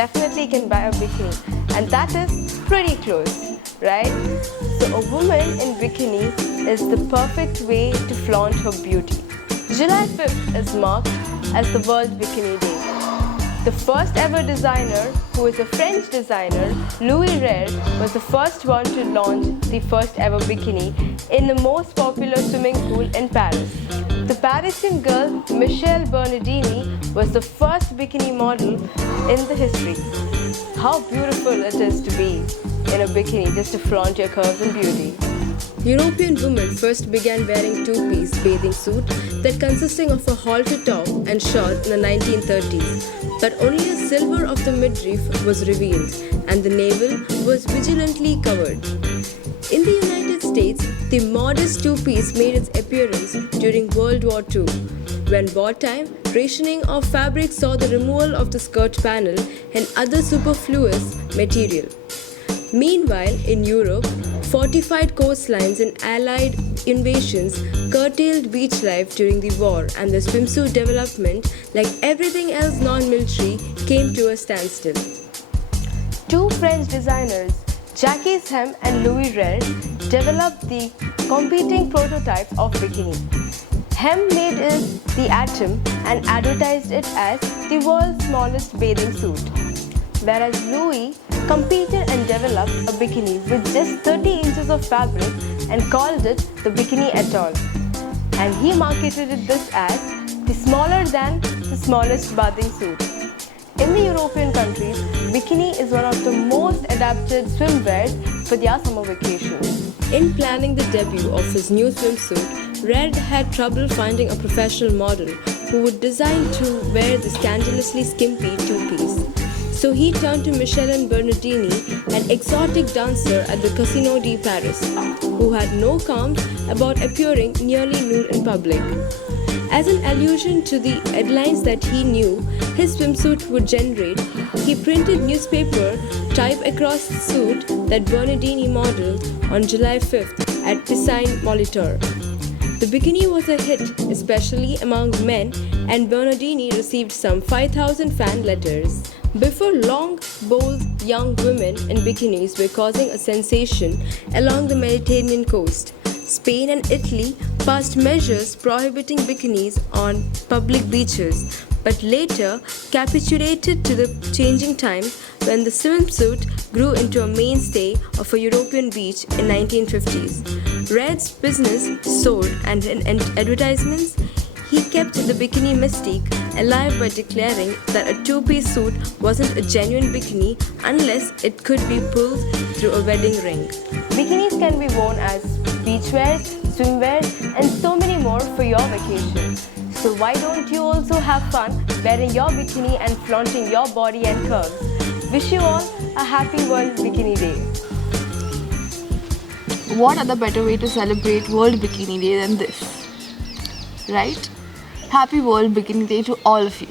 definitely can buy a bikini, and that is pretty close, right? So a woman in bikini is the perfect way to flaunt her beauty. July 5th is marked as the World Bikini Day. The first ever designer, who is a French designer, Louis Réard, was the first one to launch the first ever bikini in the most popular swimming pool in Paris. The Parisian girl Micheline Bernardini was the first bikini model in the history. How beautiful it is to be in a bikini, just to flaunt your curves and beauty. European women first began wearing two-piece bathing suit that consisting of a halter top and shorts in the 1930s, but only a silver of the midriff was revealed and the navel was vigilantly covered. In the United States, the modest two-piece made its appearance during World War II, when wartime rationing of fabric saw the removal of the skirt panel and other superfluous material. Meanwhile, in Europe, fortified coastlines and Allied invasions curtailed beach life during the war, and the swimsuit development, like everything else non-military, came to a standstill. Two French designers, Jacques Hem and Louis Réard, developed the competing prototypes of bikini. Hem made it the Atom and advertised it as the world's smallest bathing suit, whereas Louis competed and developed a bikini with just 30 inches of fabric and called it the Bikini Atoll. And he marketed this as the smaller than the smallest bathing suit. In the European countries, bikini is one of the most adapted swimwears for their summer vacations. In planning the debut of his new swimsuit, Réard had trouble finding a professional model who would design to wear the scandalously skimpy two-piece. So he turned to Micheline Bernardini, an exotic dancer at the Casino de Paris, who had no qualms about appearing nearly nude in public. As an allusion to the headlines that he knew his swimsuit would generate, he printed newspaper type across the suit that Bernardini modeled on July 5th at Piscine Molitor. The bikini was a hit, especially among men, and Bernardini received some 5,000 fan letters. Before long, bold young women in bikinis were causing a sensation along the Mediterranean coast. Spain and Italy passed measures prohibiting bikinis on public beaches, but later capitulated to the changing times when the swimsuit grew into a mainstay of a European beach in 1950s. Réard's business soared, and in advertisements, he kept the bikini mystique alive by declaring that a two-piece suit wasn't a genuine bikini unless it could be pulled through a wedding ring. Bikinis can be worn as beachwear, swimwear, and so many more for your vacation. So why don't you also have fun wearing your bikini and flaunting your body and curves? Wish you all a happy World Bikini Day. What other better way to celebrate World Bikini Day than this? Right? Happy World Bikini Day to all of you.